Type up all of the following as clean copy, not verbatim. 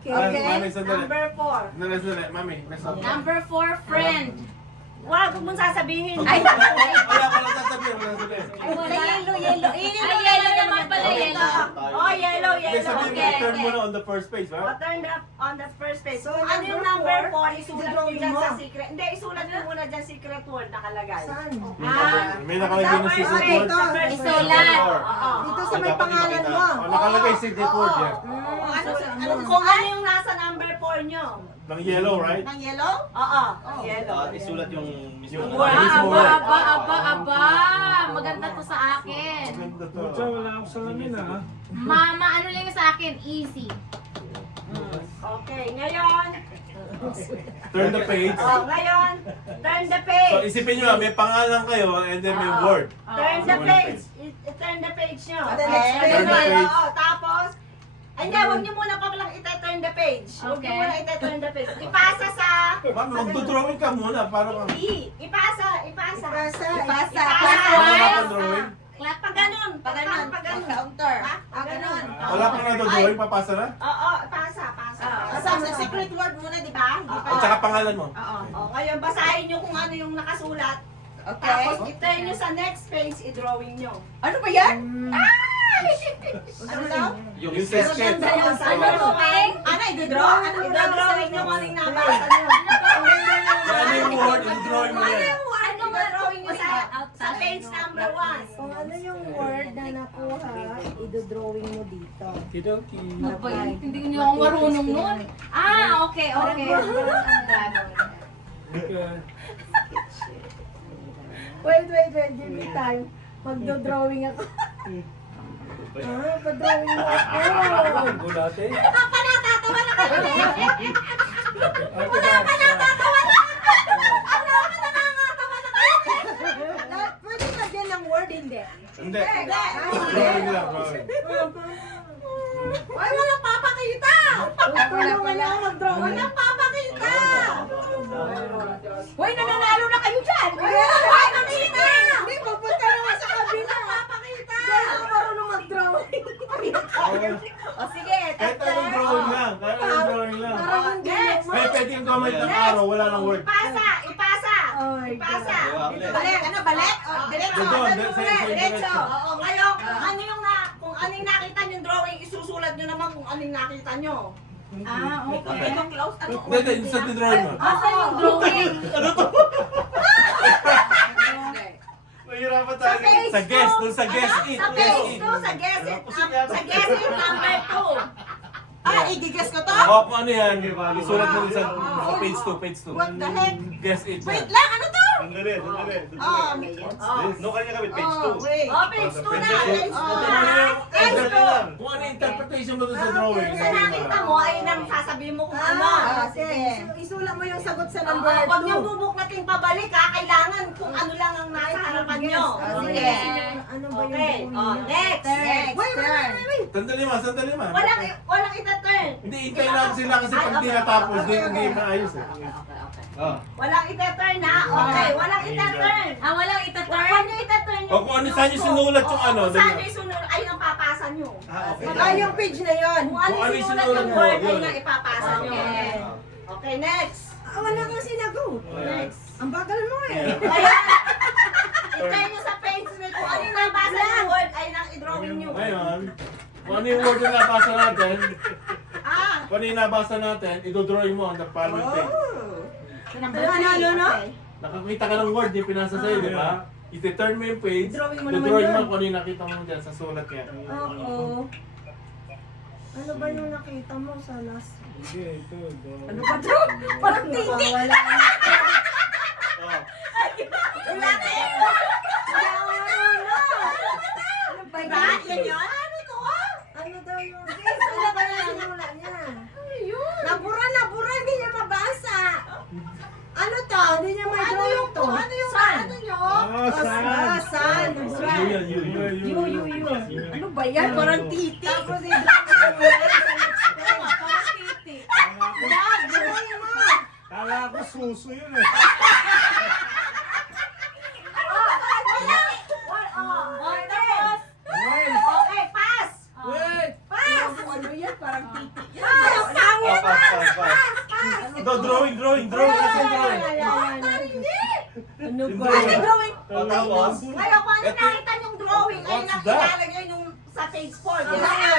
Okay. Mami, sandali. Number 4. Sandali, mami. Number 4, friend. Wag mong sasabihin. Ay, Wala sasabihin. yellow. Yellow naman pala, yellow. Oh, yellow. Hindi, sabihin mo, Okay, turn okay. mo na on the first page, O, ha? turn up on the first page. So, Kung ano yung number number 4, isulat mo i-drawing dyan mo. sa secret. Hindi, isulat mo muna dyan secret word nakalagay. Saan? May nakalagay na secret page, word. sa first page. Isulat. Oo. Dito sa may pangalan mo. Oh, nakalagay secret word yan. Kung ano yung nasa number 4 nyo. Ng yellow, right? Ng yellow? Oo, yellow. Isulat yung mismo. Yung Wow, mismo word. aba. Maganda to sa akin. Maganda to. Pucha, wala akong salamin ha. Mama, ano lang yung sa akin? Easy. Okay, ngayon. Turn the page. Oh, ngayon. Turn the So, page. isipin nyo, may pangalan kayo and then may word. Turn the page. Turn the page nyo. The next page. Turn the page. Oo, tapos. Ay, hindi, huwag nyo muna pa palang ita-turn the page. Huwag nyo Okay. muna ita-turn the page. Ipasa sa... Mami, magdodrawing ka muna para kang... Ipasa. Ipasa. Drawing? Pag ganun. Pag ganun. Counter. Pag ganun. Wala pang nadodrawing, papasa na? Oo, pasa. Kasama sa secret word muna, di ba? At saka pangalan mo. Oo, ngayon basahin nyo kung ano yung nakasulat. Okay. Tapos i-turn nyo sa next page, i-drawing nyo. Ano ba yan? Ano daw? Yung sketch. Ano to, Peng? Ano, i-draw? Ano I-drawing nyo kung anong nabasa nyo. Ano yung word, i-drawing mo yan. Ano i-drawing nyo sa page number 1? Kung ano yung word na nakuha, i-drawing mo dito. Kidoki. Ano ba yan? Hindi niyo ako marunong nun. Okay. Wait, give me time. Magdo-drawing ako. Pa-drawing mo ako. Bulate. Natatawa na kayo. Pwede lagyan ng word, hindi. Hindi. Drawing lang, drawing. Ay, walang papakita! Pagpapulungan lang mag-draw. Walang papakita! Hoy, nananalo na kayo dyan! Walang papakita! Hindi, pupunta naman sa kabila. Papakita! Diyan ako marunong mag-drawing. O sige, Kahit anong drawing lang, kahit anong drawing lang. Parang hindi Next. mo. May pwedeng comment ng araw, wala ng word. Ipasa. Ay, Ipasa. Balik, ano, balik? Diretso. Doon, Diretso. Oo, ngayon, kung ano yung nakita nyo drawing, isusulat nyo naman kung ano yung nakita nyo. Okay. Ano close? Ano? Hindi, sa drawing mo. Asa yung drawing? Mahirapan tayo. Sa guest, doon sa guest it. Sa page 2, sa guess it. Sa guess it number 2. Igigess ko to? O, kung ano yan, isulat mo din sa page 2, What the heck? Guess it. Wait lang, ano to? Sandali. No, kanya kami, page 2. Wait. Oh, page 2 na. Page 2 Kung na. Page 2. ano yung interpretation mo doon sa drawing. Sa nakita mo, ayun ang sasabihin mo kung ano. Sige. Isulat mo yung sagot sa number Huwag 2. niyong bubuklatin pabalik ha. Kailangan kung ano lang ang nasa harapan niyo. Sige. Ano ba yung Okay. Oh, next. Wait. Sandali ma. Walang ita-turn. Hindi, hintayin natin sila kasi pag di natapos, hindi maayos eh. Walang ita-turn ha. Okay, walang ita-turn. Walang Huwag ita-turn. niyo ita-turn O kung ano saan yung sinulat yung ano. Kung saan yung sunod, ayun ang papasa niyo. Yung page na yun. Kung ano Kung ano yung yung sinulat sinulat ng mo, word, yun. ayun ang ipapasa niyo. Okay. Okay, next. Wala kang sinagot. Next. Ang bagal mo eh. Kaya, i-turn niyo sa page na kung ano yung nabasa ng word, ayun ang i-drawing niyo. Ngayon, kung ano yung word na nabasa natin, kung ano yung nabasa natin, idodrawing mo on the following page. Ano, no? Nakakita ka ng word, yung pinasa sa'yo, di ba? Iti-turn mo yung page, Drawing mo naman dodrawing yun. mo kung ano yung nakita mo dyan sa sulat niya. Oo. Ano ba yung nakita mo sa last? Sige, ito. Ano ba to? Parang titi. Wala. Wala na yun. Ano ba yan? Yan yun? Ano daw yung Ano ba yung sinula niya? Nabura, hindi niya mabasa. Ano to? Hindi niya may drawing to. Saan? Ano nyo? Saan? Nabura. You. Ano ba yan? Parang titi. Tapos Kala ko suso yun eh. Okay, pass! Wait! Ano yan? Parang titi. Ang pangit Ito, drawing. Kasi drawing. Ano ba? Ano drawing? Tapos, Ngayon, kung ano Ito- nakita yung drawing, ay What's that? ilalagay yung sa page 4.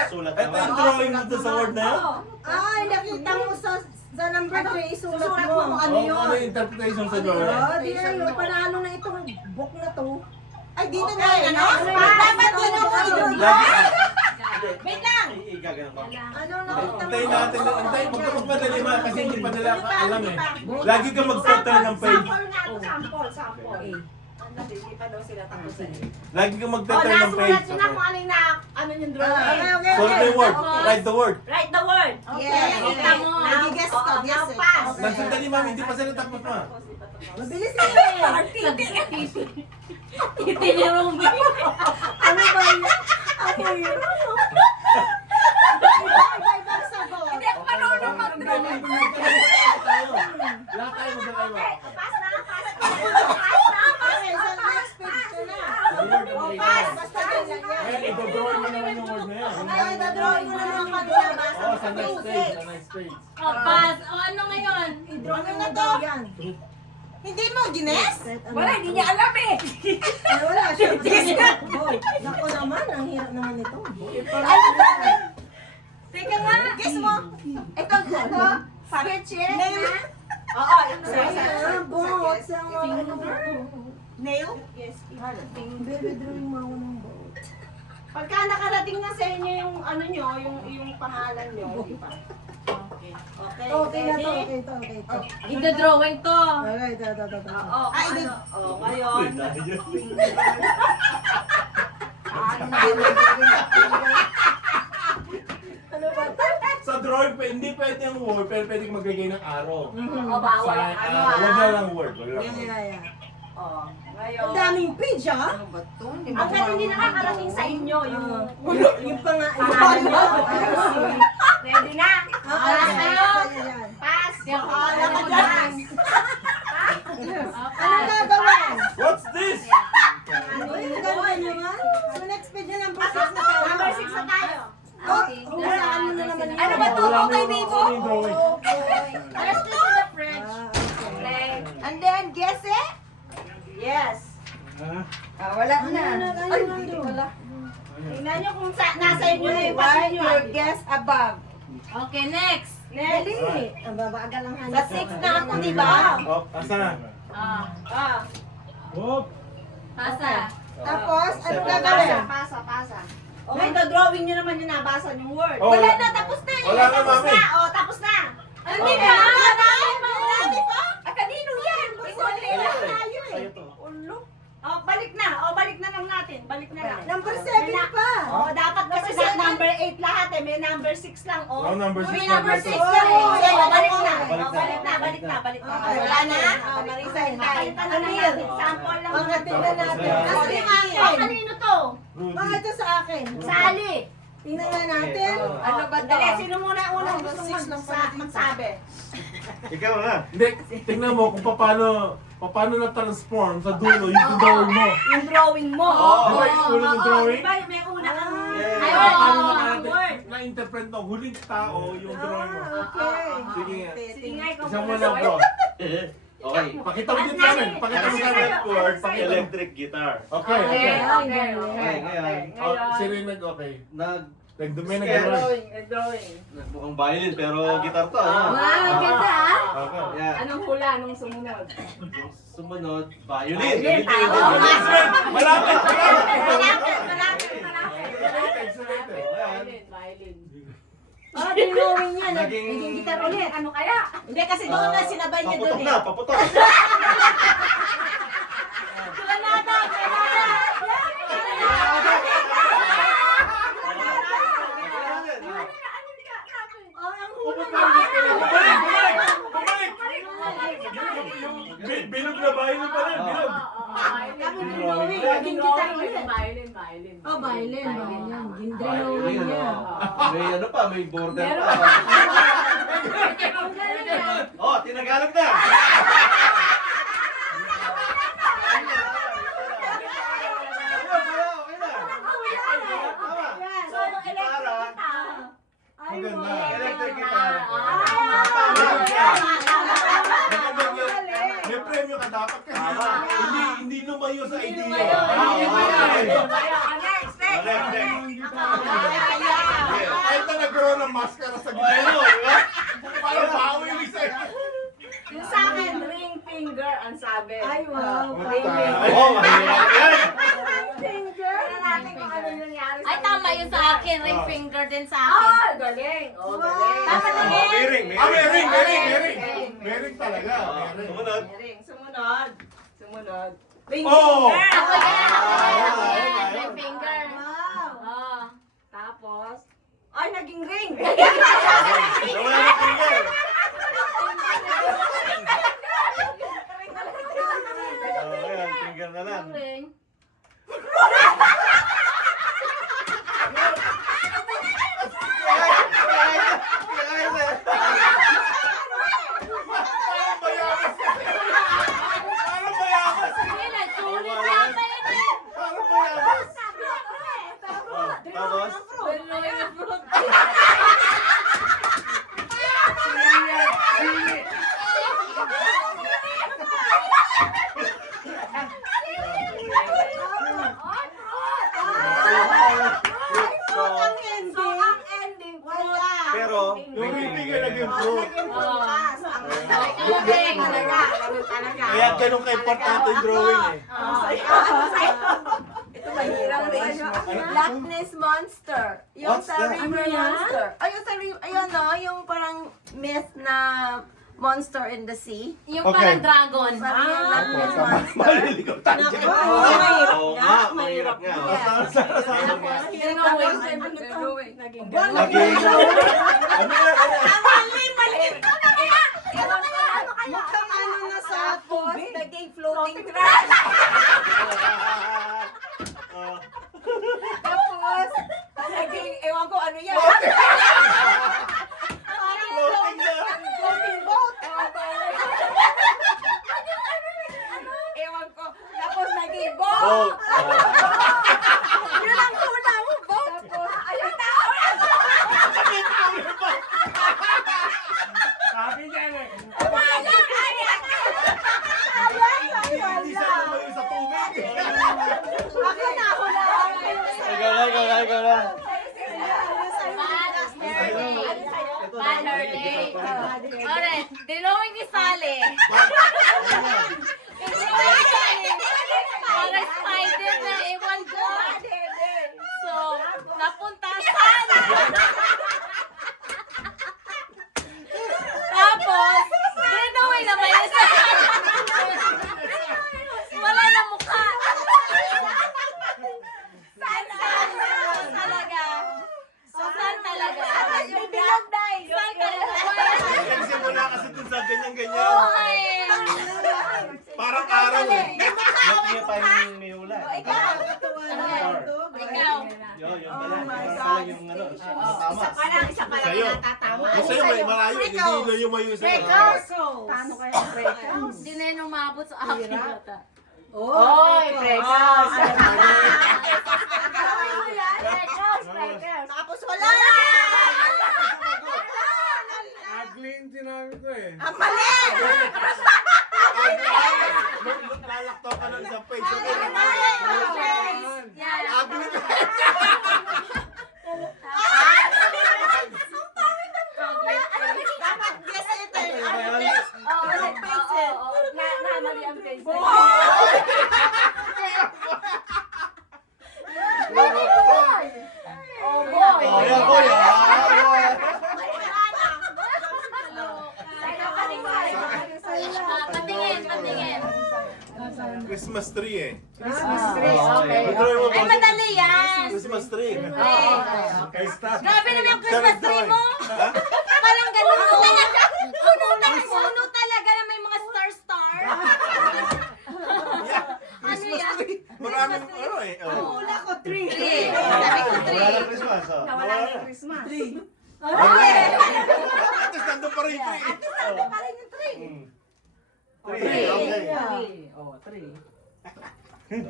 sulat Ito yung naman. drawing dito sa word na yan. Ay, nakita mo sa number 3, isulat Susulat mo. mo kung ano Oh, yun. ano yung interpretation sa drawing? Oh, di na panalo na itong book na to. Ay, dito Okay, na yun, ano? ano? Dapat yun ang Wait lang! Igaganon ko. Ano nakita mo? Antayin natin, antayin mo ka magmadali ma kasi hindi pa nila alam eh. Lagi ka mag-turn ng page. Sample nga, sample. Hindi pa daw sila tapos eh. Lagi ka Oh, mag-turn ng nasulat page. yun na kung ano yung ano yung drawing. Okay. Sulat yung word. Write the word. Write the word. Yes. Nakita mo. Nagigess ka, Now yes eh. pass. Okay. Nagsandali mami, hindi pa sila tapos ma. Mabilis na eh. Titi ni Ruby. Ano ba yun? Ano yun? Iba-iba sagot. Hindi ako marunong mag-drawing. Lahat tayo magkakaiba. Okay, pass na. Okay, sa next page ka na. Pass. Basta ganyan yan. Ngayon, ito-drawing mo naman yung word na yan. Ay, dadrawing mo na naman pag-nabasa. Oh, sa next page, sa next page. O, pass. O, ano ngayon? I-draw mo na daw yan. Hindi mo, Gines? Wala, hindi niya alam eh. Ay, wala siya. Boy, naku naman, ang hirap naman ito. Ano ba? Teka nga. Guess mo. Ito. Sketches. Nail. Oo, ito. Ay, boat sa mga Nail? baby drawing mo ako ng boat. Pagka nakarating na sa inyo yung ano nyo, yung pangalan nyo, di ba? Okay. Okay na to, ready? okay to. Ito-drawing to. Okay, ito. Oo, ano? Oo, ngayon. Ano ba ito? Sa drawing, hindi pwede yung word, pero pwede kang maglagay ng arrow. O, bawal ang ano Wag na lang word. Wag lang word. Yeah. Oo, ngayon. Ang daming page, ah. Ang hindi nakakarating sa inyo, yung Yung pa nga. pangalan nyo. Ready na? Okay, yan. Pass. Alam ko Pass. Ano gagawin? What's this? Ano yung gagawin naman? So next page na number 6 na tayo. Number 6 na tayo. Oh, wala ano na naman yun. Ano ba to? Wala Okay, na yung Bibo? ano yung drawing. Let's do to the fridge. Okay. And then, guess it? Yes. Ha? Wala na. Ano nandun? Tingnan nyo kung nasa inyo na yung passion. guess above? Okay, next. Next. Dali. Ang babagal lang Sa 6 na ako, di ba? Oh, asa na? Ah. Hop! Pasa. Tapos, ano Pasa, gagawin? pasa. Okay, drawing nyo naman yung nabasa yung word. Oh, Wala na, tapos na. Wala na, Tapos mami. na. Oh, tapos na. Hindi Okay. pa. Marami pa. Kanino yan? Ikaw nila tayo eh. Sa'yo to. Ulo. Oh, balik na. Oh, balik na lang natin. Balik na lang. Number 7 pa. Oh, dapat kasi number 8 lahat eh. May number 6 lang. Oh. Oh, number 6 May na. number 6 dito. lang. Oh, Oh, balik na. balik Oh, na. balik na. Okay. Wala na? Oh, Maricel, Palitan na ano lang yun? natin. Sample lang. Mga tingnan natin. Yeah. Nasa yung akin. Oh, kanino to? Rudy. Mga ito sa akin. Sali. Tingnan nga natin. Ano ba dali? Sino muna unang gusto magsabi? Ikaw na. Hindi, tingnan mo kung paano na-transform sa dulo yung drawing mo. Yung drawing mo. Di ba yung unang drawing? Diba may una kang Yeah. Ayun, Paano word. na-interpret ng huling tao yung drawing mo? Okay. Sige nga. Sige nga, ikaw Isang mo muna na sa bro. Okay. Pakita mo din sa amin. Pakita mo sa amin. Chord, Pakita mo. electric guitar. Okay, okay. Okay, ngayon. Oh, sino yung nag-okay? Nagdumi na Sketch. gano'n. Drawing. Mukhang violin pero guitar to. Wow, Ah. ganda ah. Okay. Yeah. Anong hula nung sumunod? Yung sumunod, violin. Violin, Ulitin, tama. ulitin. Malapit! Malapit. Ayan. Oh, dinawin niya. Naging- Naging gitar ulit. Ano kaya? Hindi kasi doon na sinabay niya doon Paputok eh. na, paputok. Oh, ang hula Bumalik! Bumalik! Bumalik! Bilog na bahay na pala, bilog. dinawin. Naging gitar ulit. Oh, violin. Gindrawin niya. May ano pa, may border pa. Oh, tinagalog na. Okay na. Tama. So, yung electric Gitara. guitar. Maganda. Electric guitar. Ah, dapat kasi Tama. hindi lumayo sa idea. lumayo. Next, next. Kahit na nagkaroon ng maskara sa gitna. Ano, di ba? Parang bawi yung isa. Yung sa akin, ring finger ang sabi. Ay, wow. Ring finger. Oo, mahirap yan. Finger. Tingnan natin kung ano yung nangyari Ay, tama yun sa akin. Ring finger din sa akin. Oh, galing. Oh, galing. Dapat Oh, tingin. Ah, Mering talaga. Mering. Sumunod. Ring. Sumunod. Sumunod. Ring Oh! finger. Ako yan. Ah, Yan, ring finger. Wow. Oh. Tapos, ay, naging ring. Nawala ng finger. Ayan, finger na lang. Ring. Parang bayabas kasi. Parang bayabas. Sige, nagsulit yata yun eh. Parang bayabas. Tapos? Drawing of fruit. So, ang ending, wala. Pero, Yung ring finger naging fruit. Naging prutas. Ang Ikaw, ring. talaga, ganun talaga. Kaya ganun ka-importante yung drawing eh. Ano sa'yo? Ito mahirap rin. Loch Ness Monster. Yung What's sa that? River Ano yan? Monster. Ay, yung sa River, ayun no, yung parang myth na monster in the sea. Yung Okay. parang dragon. Parang yung Loch Ness Monster. Maliligaw tayo dyan. oo nga, mahirap nga. Tingnan mo yung Naging Naging- Ano yan? Mukhang ano na sa post, naging floating trash. Tapos, naging, ewan ko ano yan. Parang Floating na. floating boat. Ewan ko. Tapos naging boat. Oh, Yun ang una mo, boat. Tapos, ayun tao. Sabi niya eh. Hindi siya lumayo sa tubig. Ako na, ako na. ikaw na. Bad her day. Alright, drawing ni Sally. Drawing ni Sally. Parang spider na ewan ko. So, napunta saan? Tapos, drawing naman yung sa wala na mukha. Saan talaga? So, saan talaga? Yung bilog, guys. Saan talaga? Nagsimula kasi dun sa ganyan-ganyan. Okay. Parang araw eh. Look niya pa yung may hula. Ikaw. Yun pala. Yun pala yung ano. Tama. Isa pa lang Sa'yo. natatama. Yung sa'yo may malayo, hindi na lumayo sa'yo. Paano kaya freckles? Hindi na yun umabot sa akin yata. Oy, freckles. Tapos wala na. Ugly yung sinabi ko eh. Ang mali. Lalakto ka ng isang page. Yan. Ugly ka. Dapat guess it eh. Namali ang face. Oh, boy. Oh, yan po yan. Patingin. Christmas tree eh. Christmas tree. Okay. Drawing mo Ay, ba? madali yan. Christmas tree. Kay Stas. Grabe naman yung Christmas tree mo. Parang ganun. Puno talaga na may mga star-star. Christmas tree. Maraming ano eh. Oh. Hula ko, tree. Tree. Sabi ko Wala tree. ng Christmas. Oh. Nawala na yung Christmas. At least nandun pa rin yung tree. Pa rin yung tree. Three. Okay.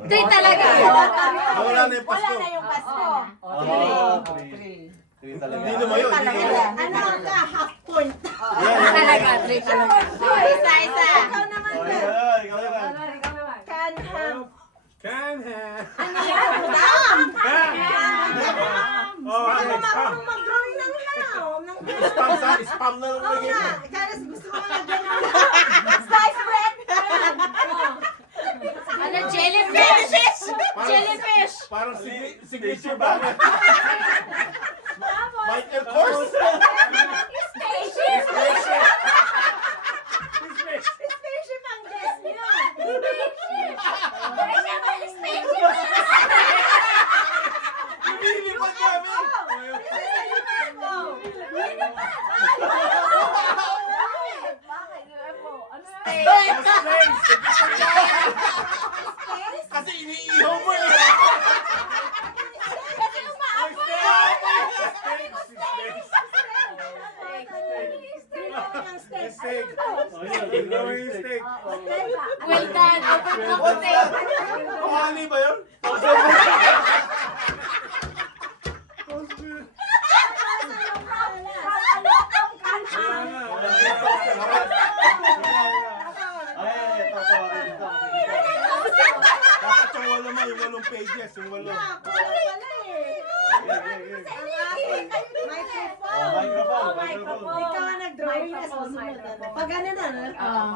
Tree talaga. Nawala na yung Wala Pasko. na yung Pasko. Oh, three. Three talaga. Hindi lumayo, hindi lumayo. Ano ka? Half point. Talaga, tree talaga. Isa. Isa. Ikaw naman, Oh, Ben. yan. Ikaw na. Spam na lang Oo lagay nga. mo. Kaya gusto ko lang ganun. Slice bread! Ano, jellyfish? Jellyfish! Parang signature ba? Michael Kors. Spaceship! Spaceship ang guess niyo. Lumilipad kami. Kasi iniihaw mo eh. Steak. Drawing steak. Well done, overcooked steak. Kumali ba yun? Ay, ito. Dapat yung walo mo, yung 8 pages, yung 8. Microphone. Ikaw ang nag-drawing na susunod. Pag ano na,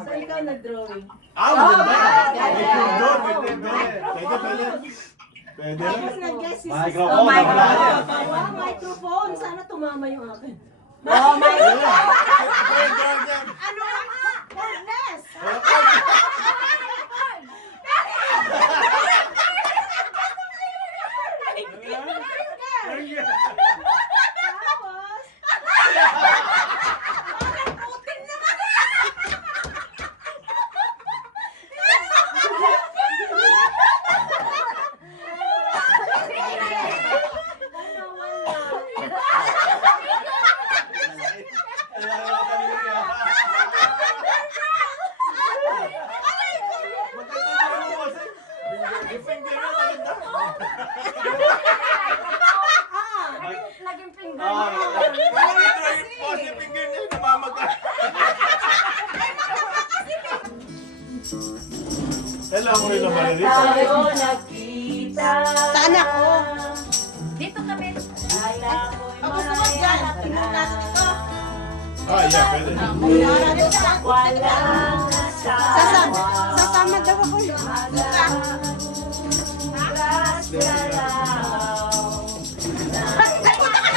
so ikaw nag-drawing. Maganda. Galing. Pwede. Tapos nag-guess si Microphone. Wow, microphone. Sana tumama yung akin. Oh my God! Ano nga? Cordless. Tapos, Laging finger Kailangan mo rin naman rin. saan ako? Dito kami. Tapos naman yan, tingnan natin ito. Yeah, pwede. Sasama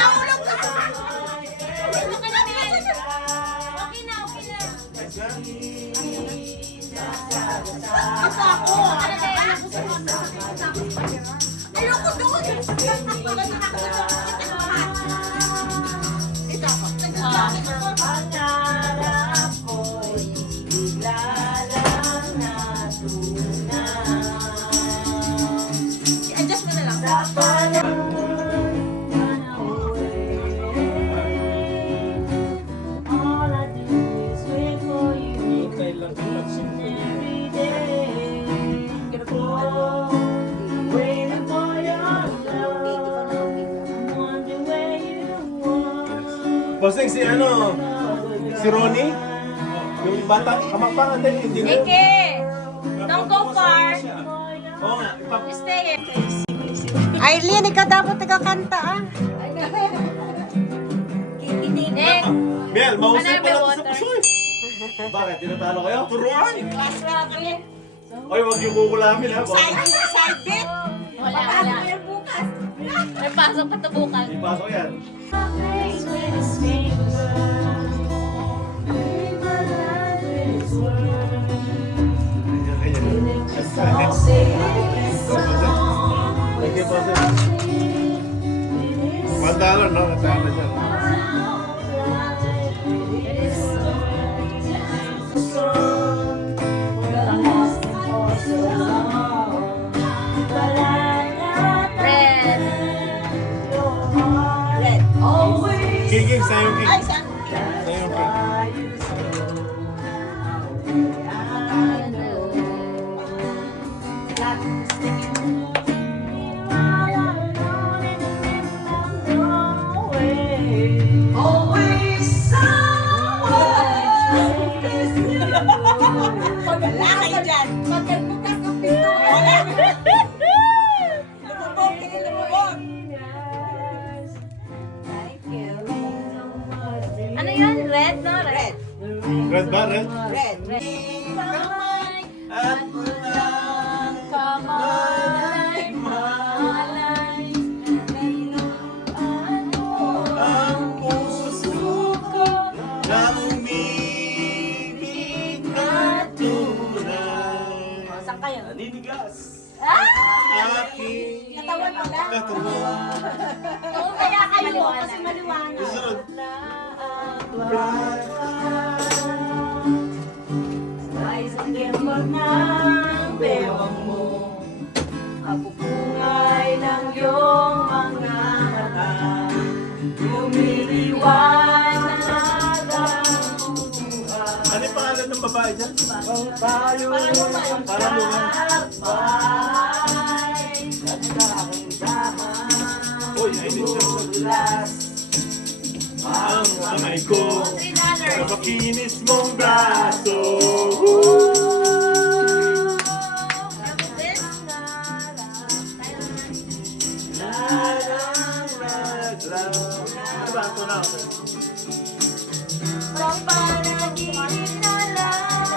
daw ako. Ayoko doon! I-adjust mo na lang. Bossing si si Ronnie, yung bata, kamakpangan din, hindi na. Ike! Don't go far. Oo nga, Stay here. Aileen, ikaw dapat nagkakanta ah. Nick, Mel, mahusay Ano, pala may to sa water? puso eh. Bakit? Tinatalo kayo? Turuan! grabe. Oy, wag yung kukulamin ha. Side bit! Wala. May pasok pa ito bukas. Ipasok yan. Thank you, bossing. $1, no? Kasama siya. Red. King, sa'yo yung king. Ay, saan? Sa'yo yung king. yan? Red, no? Red. Red ba? Red? Red. Kamay At ang kamay, malay, ang puso ko na umibig na tunay. Saan kayo? Naninigas. Aking Katawan mo na. katawan. Oo, kaya kayo, kasi maliwanag. Susunod. Ay, sakit mo ng bewang mo. Kapupungay ng iyong mga mata. Lumiliwanag ang buhay. Ano yung pangalan ng babae dyan? Paraluman. Uy, ay din siya. Ang kamay ko sa makinis mong braso. Ano ba? Ito na. Pagpanaginip na lang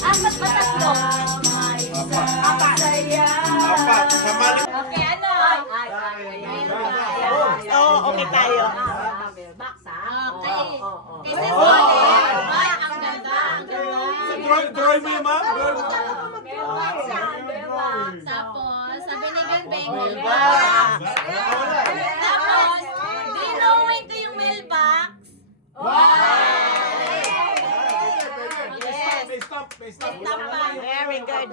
Apat ba tatlo? Apat. Apat. Samali. Okay, ano? Oo, okay tayo. Okay. Oo. Kasi solid. Ay, ang ganda. Ang ganda. Drawing mo yung map? Tapos, sabi ni Ganbeng, Wala. tapos, dinawin ko yung mailbox. May stop. Stop pa. Very good.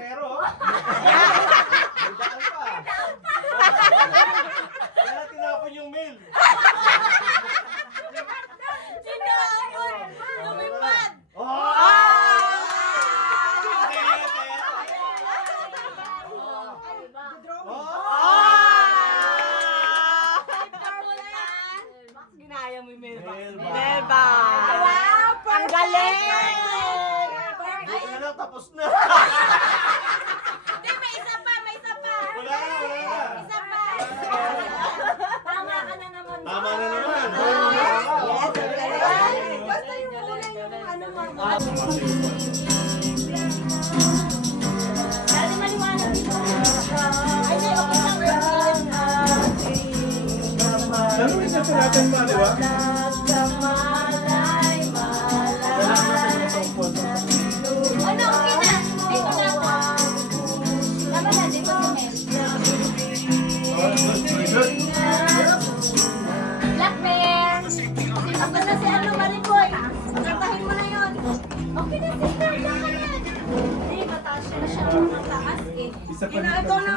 Kaya tinapon yung mail. Sinapon. Lumipad. Ginaya mo yung mailbox. Mailbox. Wow, ang galing! Ano, tapos na. Hindi, may isa pa, may isa pa. Wala na. Isa pa. Tama ka na naman. Tama na naman. Yes, ang galing. Basta yung kulay yung ano, mama. Dali maliwanag dito. Ay, di, okay lang. Ano yung sabi natin ba, di ba? Ano, okay na. Dito na ako. Tama na, dito si Mel. Black Bear. Aba na si ano, Maricoy. Kantahin mo na yun. Okay na, sister. Black ka yan. Hindi, mataas na siya. Mataas eh. Isa pa Ina, ikaw na.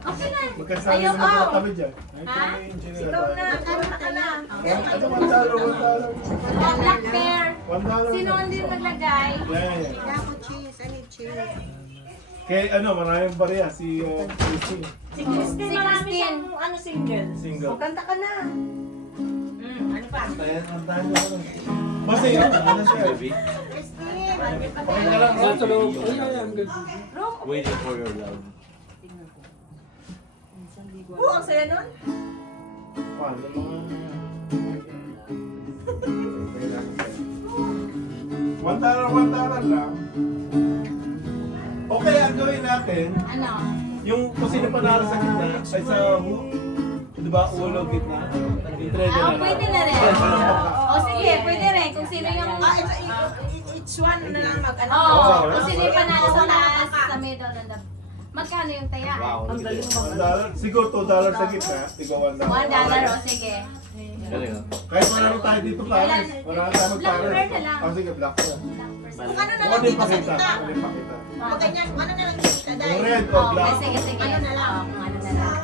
Okay na. Magkasama Ayaw na ko. kami dyan. Ha? Ikaw na. Kanta ka na. Ano, $1. Black Bear. $1. Sino ang din naglagay? Yan. Ako cheese. I need cheese. Kay ano, maraming bariya. Si Christy. Si Christine, Si marami Christine. siyang ano, single. Single. O, kanta ka na. Ano pa? Ayan, ang tahan niya ako. Basta yun, ano siya? Christine. Okay ka lang. Sa loob. Waiting for your love. Ang saya nun. Paano mga... $1 lang. Okay, ang gawin natin, Ano? yung kung sino panalo sa gitna, ay sa, di ba, ulo, gitna, i-trade na lang. Pwede na rin. O sige, pwede rin. Kung sino yung... Each one na lang mag-ano. Oo, kung sino yung panalo sa taas, sa middle, and the... Magkano yung taya? Ang galing mo. $1, siguro $2 sa gitna, tigo $1. $1 o sige. Galing ah. Kahit marami tayo dito pares, marami tayo magpares. Black na lang. Oh, sige, black na. Kung ano na Ano lang din dito sa pakita? gitna. Ano din pakita? Kung ganyan, ano na lang dito Yung dahil. red o Okay, black? sige, sige. Ano na lang? Oo, ano na lang.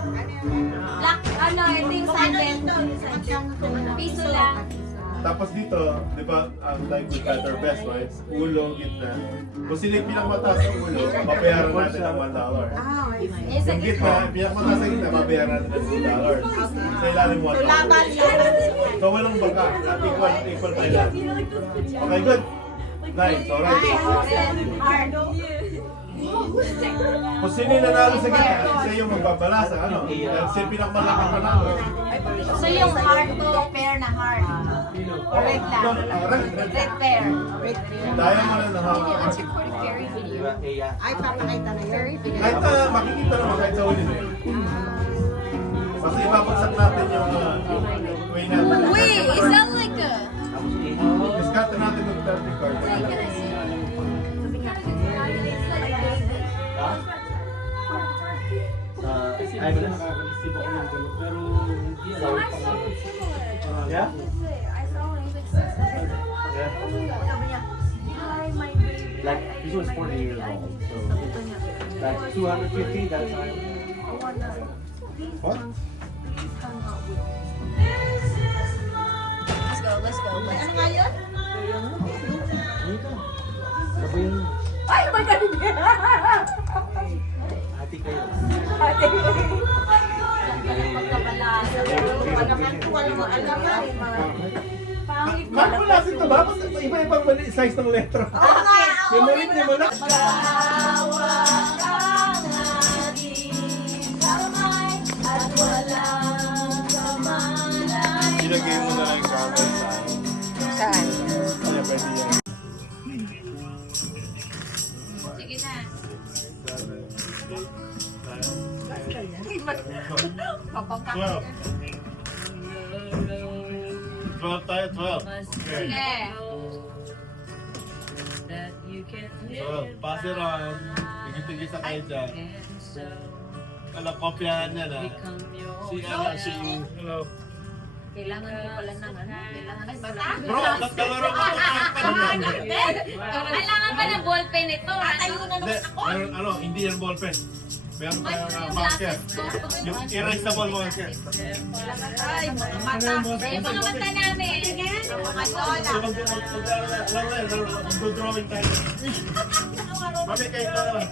Black, ano, ito yung Kung ano second. dito, magkano to na lang. Piso lang. Tapos dito, di ba, ang like we got our best, right? Ulo, gitna. Kung sino yung pinakamataas sa ulo, babayaran natin ng $1. Yung sa Yung gitna, gitna. yung pinakamataas sa gitna, babayaran natin ng $2. Sa ilalim $1. So, laban yan. So, walang baga. At equal tayo lahat. Okay, good. Nice, alright. Hard. Kung sino yung nanalo sa gitna, siya yung magbabalasa, ano? Dahil siya yung pinakamalaking manalo. So yung heart to pair na heart. Red lang. Red pair. Red pair. Daya mo na nahawa. Ay, papakita na yun. Kahit makikita naman kahit sa uli na yun. Basta ipapagsak natin yung way natin. Wait, is that like a... Discount natin ng 30 card. Yeah? Like, this one's 40 years old. So, that's 250, that's fine. What? Let's go. Ano nga yun? Sabi yung Ay, maganda! hati kayo. Mark mo natin ito ba? Basta iba-ibang mali size ng letra. May maliit na malak. Ilagay mo na lang yung camera sa Saan? Kaya pwede yan. Sige na. Twelve. 12 tayo, 12. Okay. Sige. 12. Pass it on. Tigil-tigil sa kayo dyan. Alam, kopyahan yan ha. Si hello. Kailangan mo pala ng ano? Kailangan Bro, nagkalaro ko. Kailangan pa ng ballpen ito. Tatayo na naman ako. Ano, hindi yan ballpen. Meron tayong marker. Yung erasable marker. Ay, mga mata. Yung mga mata namin. Mga lola. Mag-drawing tayo. Mami, kayo na.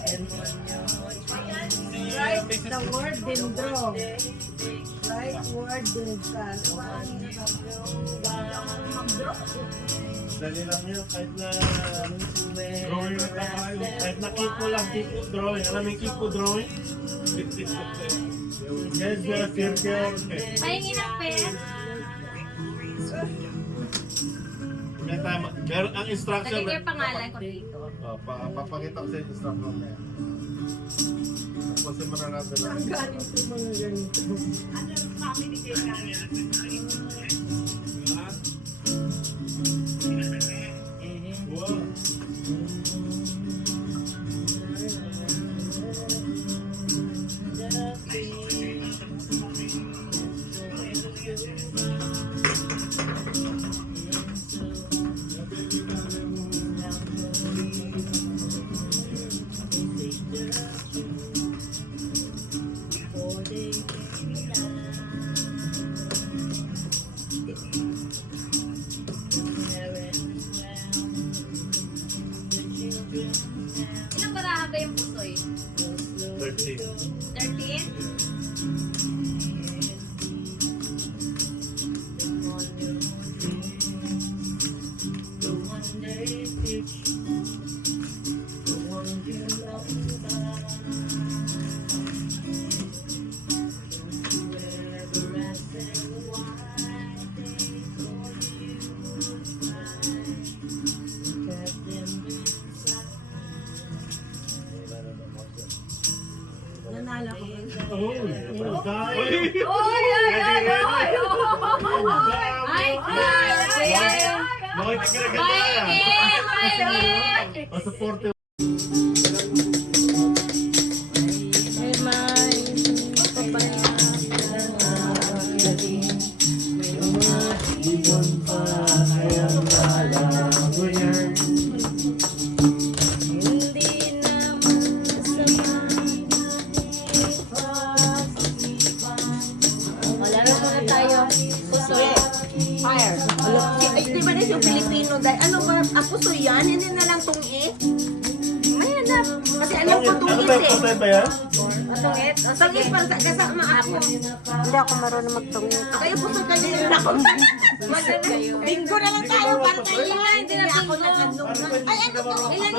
Write the word then draw. Write word then draw. Dali lang yun, kahit na drawing na tayo. Kahit na keep mo lang, keep mo drawing. Alam mo keep mo drawing? Yes, the circle. Pahingi ng pen. Pero ang instruction... Lagay ko yung pangalan ko dito. Papakita ko sa instruction na yan. Tapusin mo na natin lang. Ang galing sa mga ganito. Wow. Ilang barahan ba yung pusoy? 13. 13? Nanalo ko. Oh, Oy! Ay, Bakit ka ginaganda? Maingit! Basta 40. Wala na muna tayo. Pusoy. Fire. Ay, di ba na yung Filipino? Ano ba? Puso yan? Hindi na lang tungi? Ayan na. Kasi alam ko Ano tungit ba? eh. Patay ba yan? Tungit? Tungit para sa kasama ako. Hindi ako marunong magtungit. Kaya puso kayo na ako. Bingo na lang tayo para tayo. Hindi na Ako bingo. nag-ano. Ay, ano to? Ilan